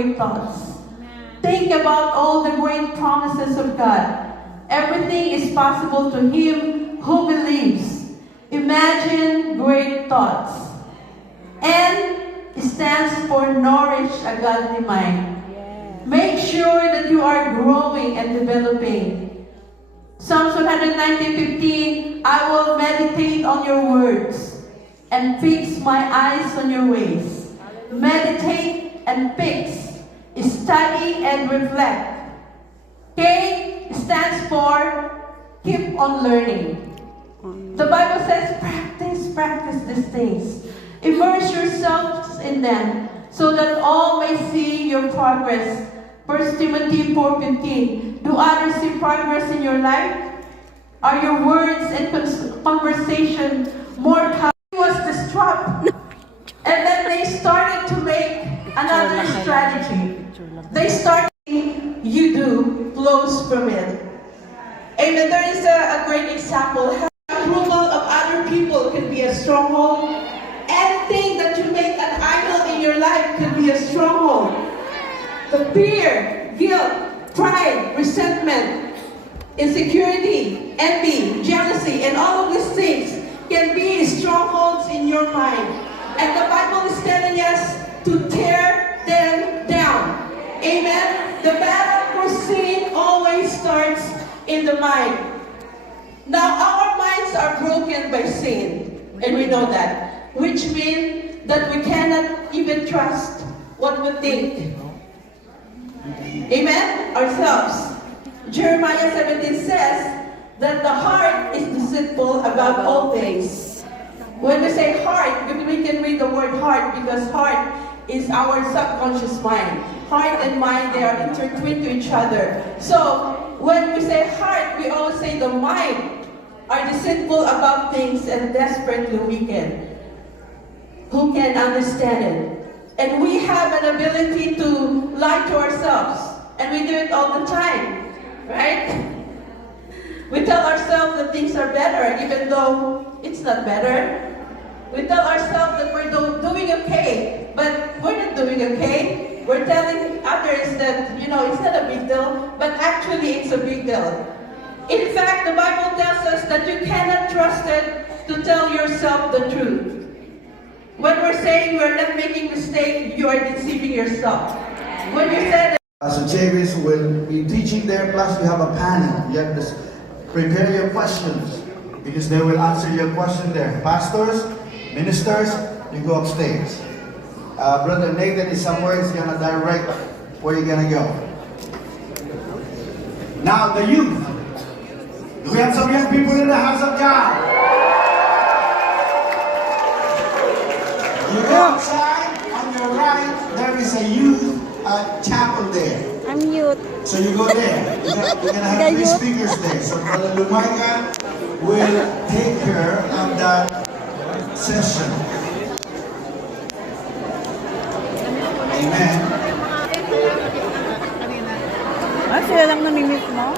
great thoughts. Think about all the great promises of God. Everything is possible to him who believes. Imagine great thoughts. And it stands for nourish a godly mind. Make sure that you are growing and developing. Psalms 119:15, I will meditate on your words and fix my eyes on your ways. Meditate and fix. Study and reflect. K stands for keep on learning. The Bible says practice these things. Immerse yourselves in them so that all may see your progress. 1 Timothy 4:15. Do others see progress in your life? Are your words and conversation more calm? Was distraught. And then they started to make another strategy. They started, you do, flows from it. Amen. There is a great example. How approval of other people can be a stronghold. Anything that you make an idol in your life can be a stronghold. The fear, guilt, pride, resentment, insecurity, envy, jealousy, and all of these things can be strongholds in your mind. And the Bible is telling us to tear them down. Amen? The battle for sin always starts in the mind. Now, our minds are broken by sin, and we know that, which means that we cannot even trust what we think. Amen? Ourselves. Jeremiah 17 says that the heart is deceitful above all things. When we say heart, we can read the word heart because heart is our subconscious mind. Heart and mind, they are intertwined to each other. So, when we say heart, we always say the mind are deceitful above things and desperately wicked. Who can understand it? And we have an ability to lie to ourselves. And we do it all the time. Right? We tell ourselves that things are better even though it's not better. We tell ourselves that we're doing okay, but we're not doing okay. We're telling others that, it's not a big deal, but actually it's a big deal. In fact, the Bible tells us that you cannot trust it to tell yourself the truth. When we're saying we're not making mistakes, you are deceiving yourself. When you said Pastor Chavis will be teaching there, plus we have a panel. You have to prepare your questions because they will answer your question there. Pastors, ministers, you go upstairs. Brother Nathan is somewhere, he's gonna direct where you're gonna go. Now the youth. Do we have some young people in the house of God? You go outside, on your right, there is a youth chapel there. I'm mute. So you go there. You're gonna have 3 speakers there. So Brother Lumaga will take care of that session. Amen. Sila lang namimit mo?